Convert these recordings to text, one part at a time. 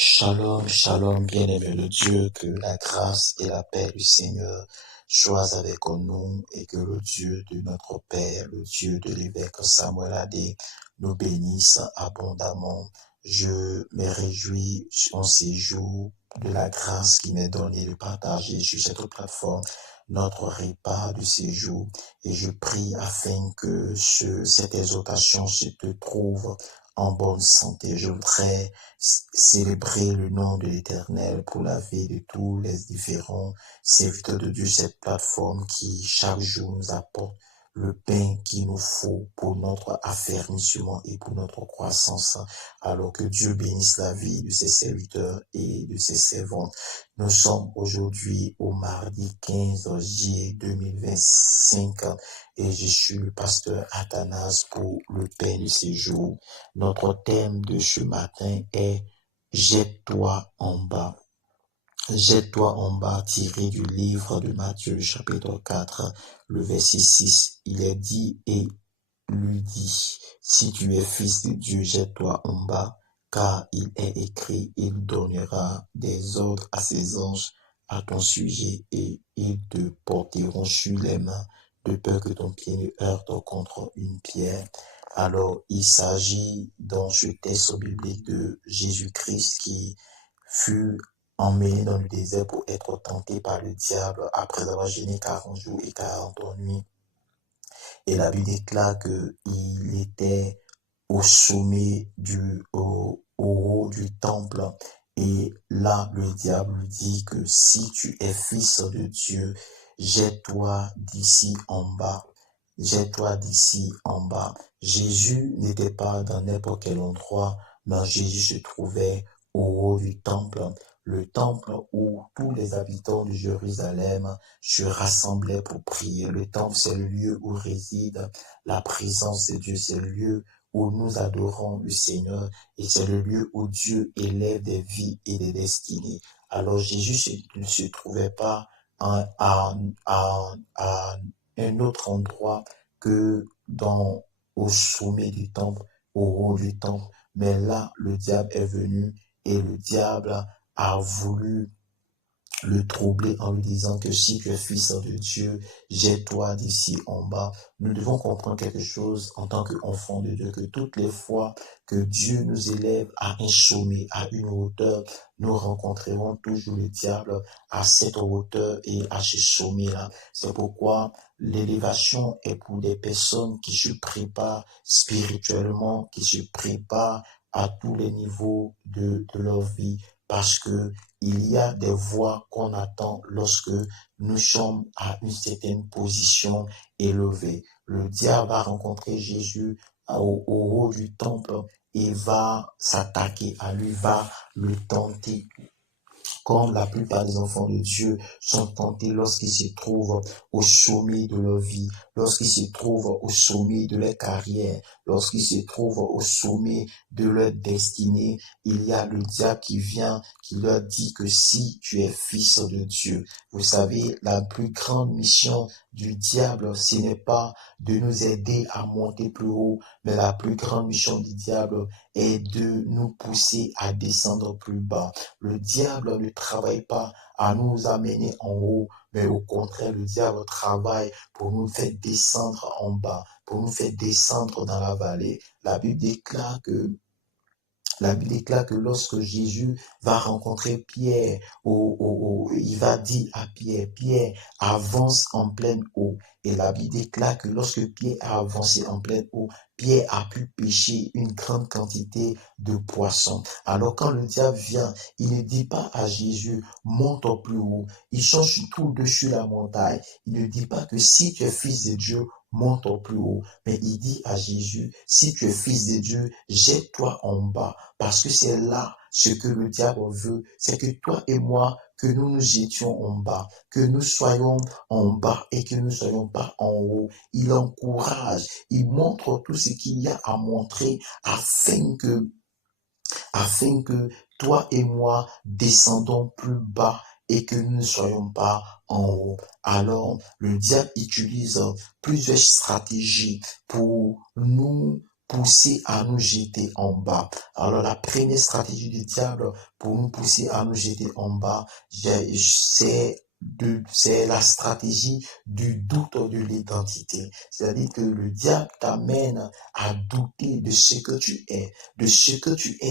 Shalom, shalom, bien-aimé de Dieu, que la grâce et la paix du Seigneur soient avec nous et que le Dieu de notre Père, le Dieu de l'évêque Samuel Adé, nous bénisse abondamment. Je me réjouis en ces jours de la grâce qui m'est donnée de partager sur cette plateforme notre repas de séjour et je prie afin que cette exhortation se te trouve en bonne santé. Je voudrais célébrer le nom de l'Éternel pour la vie de tous les différents serviteurs de Dieu, cette plateforme qui chaque jour nous apporte le pain qu'il nous faut pour notre affermissement et pour notre croissance. Alors que Dieu bénisse la vie de ses serviteurs et de ses servantes. Nous sommes aujourd'hui au mardi 15 juillet 2025 et je suis le pasteur Athanas pour le pain de ces jours. Notre thème de ce matin est « Jette-toi en bas ». Jette-toi en bas, tiré du livre de Matthieu, chapitre 4, le verset 6. Il est dit et lui dit, si tu es fils de Dieu, jette-toi en bas, car il est écrit, il donnera des ordres à ses anges à ton sujet et ils te porteront sur les mains de peur que ton pied ne heurte contre une pierre. Alors, il s'agit dans ce texte biblique de Jésus-Christ qui fut emmené dans le désert pour être tenté par le diable après avoir jeûné 40 jours et 40 nuits. Et la Bible déclare qu'il était au sommet au haut du temple. Et là, le diable lui dit que si tu es fils de Dieu, jette-toi d'ici en bas. Jette-toi d'ici en bas. Jésus n'était pas dans n'importe quel endroit, mais Jésus se trouvait au haut du temple. Le temple où tous les habitants de Jérusalem se rassemblaient pour prier. Le temple, c'est le lieu où réside la présence de Dieu. C'est le lieu où nous adorons le Seigneur et c'est le lieu où Dieu élève des vies et des destinées. Alors Jésus ne se trouvait pas à un autre endroit que au sommet du temple, au haut du temple. Mais là, le diable est venu et le diable a voulu le troubler en lui disant que si tu es fils de Dieu, jette-toi d'ici en bas. Nous devons comprendre quelque chose en tant qu'enfants de Dieu, que toutes les fois que Dieu nous élève à un sommet, à une hauteur, nous rencontrerons toujours le diable à cette hauteur et à ce sommet-là. C'est pourquoi l'élévation est pour des personnes qui se préparent spirituellement, qui se préparent à tous les niveaux de leur vie, parce que il y a des voies qu'on attend lorsque nous sommes à une certaine position élevée. Le diable va rencontrer Jésus au haut du temple et va s'attaquer à lui, va le tenter. Comme la plupart des enfants de Dieu sont tentés lorsqu'ils se trouvent au sommet de leur vie, lorsqu'ils se trouvent au sommet de leur carrière, lorsqu'ils se trouvent au sommet de leur destinée, il y a le diable qui vient, qui leur dit que si tu es fils de Dieu, vous savez, la plus grande mission du diable, ce n'est pas de nous aider à monter plus haut, mais la plus grande mission du diable est de nous pousser à descendre plus bas. Le diable ne travaille pas à nous amener en haut, mais au contraire, le diable travaille pour nous faire descendre en bas, pour nous faire descendre dans la vallée. La Bible déclare que lorsque Jésus va rencontrer Pierre, il va dire à Pierre, Pierre, avance en pleine eau. Et la Bible déclare que lorsque Pierre a avancé en pleine eau, Pierre a pu pêcher une grande quantité de poissons. Alors quand le diable vient, il ne dit pas à Jésus, monte au plus haut. Il cherche tout dessus la montagne. Il ne dit pas que si tu es fils de Dieu, monte au plus haut. Mais il dit à Jésus, si tu es fils de Dieu, jette-toi en bas. Parce que c'est là ce que le diable veut, c'est que toi et moi, que nous nous jetions en bas, que nous soyons en bas et que nous ne soyons pas en haut. Il encourage, il montre tout ce qu'il y a à montrer afin que toi et moi descendons plus bas et que nous ne soyons pas en haut. Alors, le diable utilise plusieurs stratégies pour nous pousser à nous jeter en bas. Alors la première stratégie du diable pour nous pousser à nous jeter en bas, c'est la stratégie du doute de l'identité. C'est-à-dire que le diable t'amène à douter de ce que tu es,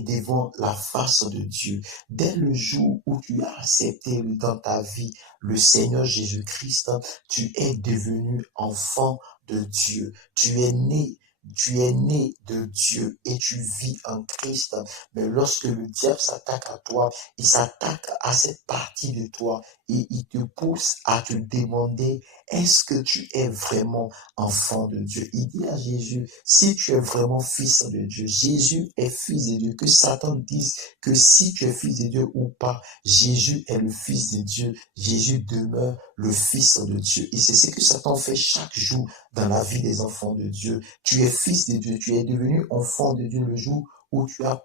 devant la face de Dieu. Dès le jour où tu as accepté dans ta vie le Seigneur Jésus-Christ, tu es devenu enfant de Dieu. Tu es né de Dieu et tu vis en Christ. Mais lorsque le diable s'attaque à toi, il s'attaque à cette partie de toi et il te pousse à te demander, est-ce que tu es vraiment enfant de Dieu? Il dit à Jésus, si tu es vraiment fils de Dieu, Jésus est fils de Dieu, que Satan dise que si tu es fils de Dieu ou pas, Jésus est le fils de Dieu, Jésus demeure le fils de Dieu. Et c'est ce que Satan fait chaque jour dans la vie des enfants de Dieu. Tu es fils de Dieu, tu es devenu enfant de Dieu le jour où tu as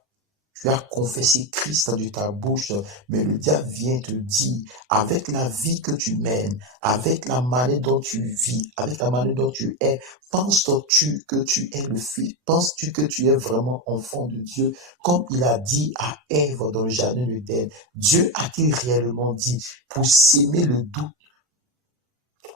confessé Christ de ta bouche, mais le diable vient te dire, avec la vie que tu mènes, avec la manière dont tu vis, avec la manière dont tu es, penses-tu que tu es le fils, penses-tu que tu es vraiment enfant de Dieu, comme il a dit à Ève dans le jardin d'Éden? Dieu a-t-il réellement dit pour s'aimer le doute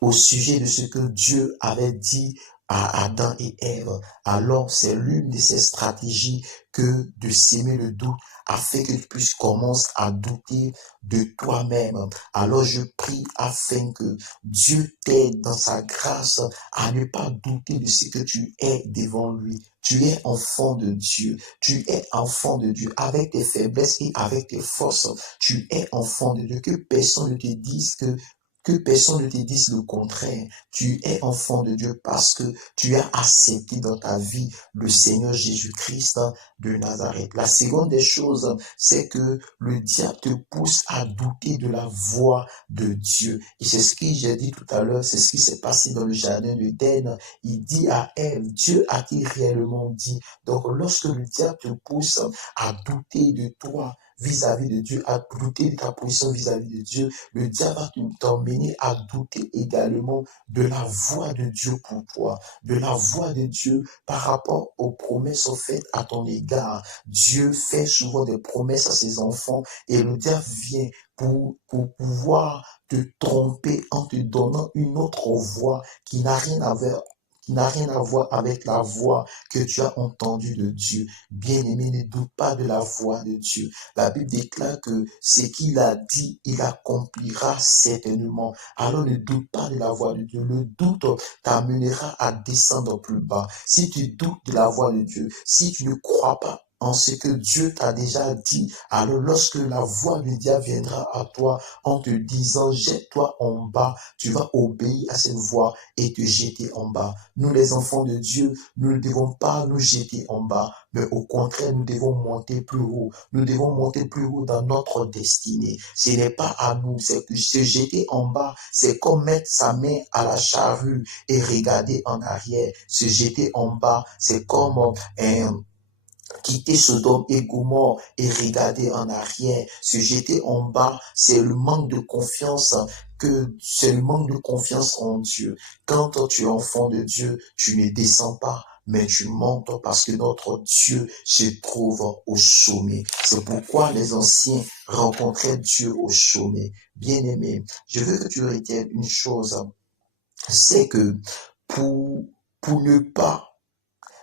au sujet de ce que Dieu avait dit à Adam et Ève? Alors c'est l'une de ces stratégies que de s'aimer le doute afin que tu puisses commencer à douter de toi-même. Alors je prie afin que Dieu t'aide dans sa grâce à ne pas douter de ce que tu es devant lui. Tu es enfant de Dieu. Tu es enfant de Dieu avec tes faiblesses et avec tes forces. Tu es enfant de Dieu. Que personne ne te dise que personne ne te dise le contraire. Tu es enfant de Dieu parce que tu as accepté dans ta vie le Seigneur Jésus-Christ de Nazareth. La seconde des choses, c'est que le diable te pousse à douter de la voix de Dieu. Et c'est ce que j'ai dit tout à l'heure, c'est ce qui s'est passé dans le jardin d'Éden. Il dit à Ève, Dieu a-t-il réellement dit? Donc lorsque le diable te pousse à douter de toi, vis-à-vis de Dieu, à douter de ta position vis-à-vis de Dieu, le diable va t'emmener à douter également de la voix de Dieu pour toi, de la voix de Dieu par rapport aux promesses faites à ton égard. Dieu fait souvent des promesses à ses enfants et le diable vient pour pouvoir te tromper en te donnant une autre voix qui n'a rien à voir avec la voix que tu as entendue de Dieu. Bien-aimé, ne doute pas de la voix de Dieu. La Bible déclare que ce qu'il a dit, il accomplira certainement. Alors ne doute pas de la voix de Dieu. Le doute t'amènera à descendre plus bas. Si tu doutes de la voix de Dieu, si tu ne crois pas en ce que Dieu t'a déjà dit, alors lorsque la voix du diable viendra à toi en te disant jette-toi en bas, tu vas obéir à cette voix et te jeter en bas. Nous les enfants de Dieu, nous ne devons pas nous jeter en bas, mais au contraire, nous devons monter plus haut. Nous devons monter plus haut dans notre destinée. Ce n'est pas à nous, c'est que se jeter en bas, c'est comme mettre sa main à la charrue et regarder en arrière. Se jeter en bas, c'est comme quitter Sodome et Gomorrhe et regarder en arrière. Se jeter en bas, c'est le manque de confiance c'est le manque de confiance en Dieu. Quand tu es enfant de Dieu, tu ne descends pas, mais tu montes parce que notre Dieu se trouve au sommet. C'est pourquoi les anciens rencontraient Dieu au sommet. Bien-aimé, je veux que tu retiennes une chose, c'est que pour ne pas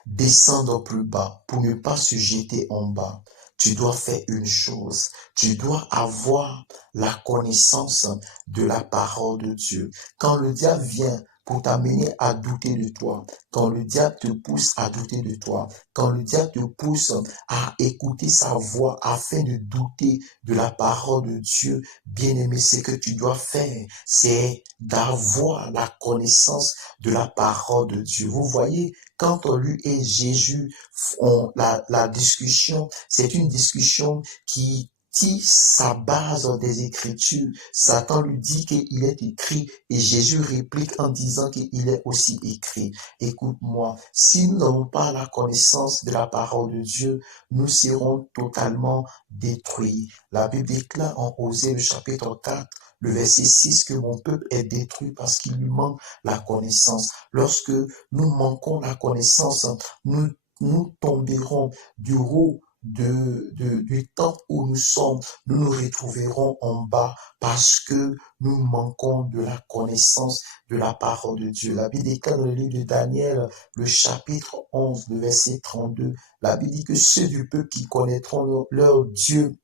descendre plus bas, pour ne pas se jeter en bas, tu dois faire une chose. Tu dois avoir la connaissance de la parole de Dieu. Quand le diable vient pour t'amener à douter de toi, quand le diable te pousse à douter de toi, quand le diable te pousse à écouter sa voix afin de douter de la parole de Dieu, bien-aimé, ce que tu dois faire, c'est d'avoir la connaissance de la parole de Dieu. Vous voyez, quand lui et Jésus ont la discussion, c'est une discussion qui tire sa base des Écritures. Satan lui dit qu'il est écrit et Jésus réplique en disant qu'il est aussi écrit. Écoute-moi, si nous n'avons pas la connaissance de la parole de Dieu, nous serons totalement détruits. La Bible déclare en Osée le chapitre 4, le verset 6, que mon peuple est détruit parce qu'il lui manque la connaissance. Lorsque nous manquons la connaissance, nous nous tomberons du haut du temps où nous sommes, nous nous retrouverons en bas parce que nous manquons de la connaissance de la parole de Dieu. La Bible déclare dans le livre de Daniel, le chapitre 11, le verset 32, la Bible dit que ceux du peuple qui connaîtront leur Dieu,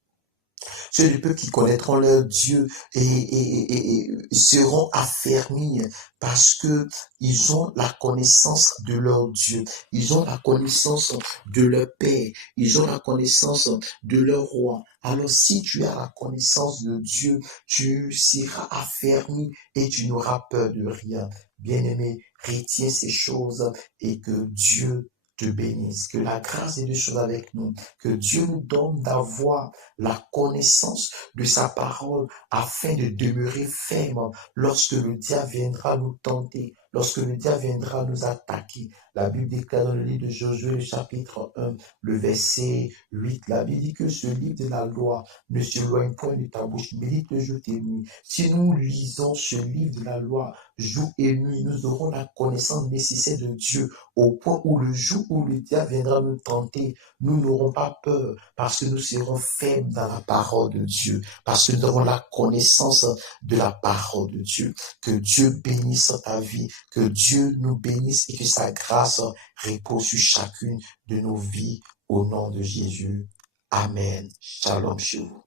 ceux du peuple qui connaîtront leur Dieu et seront affermis parce que ils ont la connaissance de leur Dieu, ils ont la connaissance de leur Père, ils ont la connaissance de leur roi. Alors si tu as la connaissance de Dieu, tu seras affermi et tu n'auras peur de rien. Bien-aimé, retiens ces choses et que Dieu te bénisse. Que la grâce de Dieu soit avec nous. Que Dieu nous donne d'avoir la connaissance de sa parole afin de demeurer ferme lorsque le diable viendra nous tenter, lorsque le diable viendra nous attaquer. La Bible déclare dans le livre de Josué, le chapitre 1, le verset 8, la Bible dit que ce livre de la loi ne s'éloigne point de ta bouche, médite-le jour et nuit. Si nous lisons ce livre de la loi jour et nuit, nous aurons la connaissance nécessaire de Dieu au point où le jour où le diable viendra nous tenter, nous n'aurons pas peur parce que nous serons fermes dans la parole de Dieu, parce que nous avons la connaissance de la parole de Dieu. Que Dieu bénisse ta vie, que Dieu nous bénisse et que sa grâce repose sur chacune de nos vies au nom de Jésus. Amen. Shalom chez vous.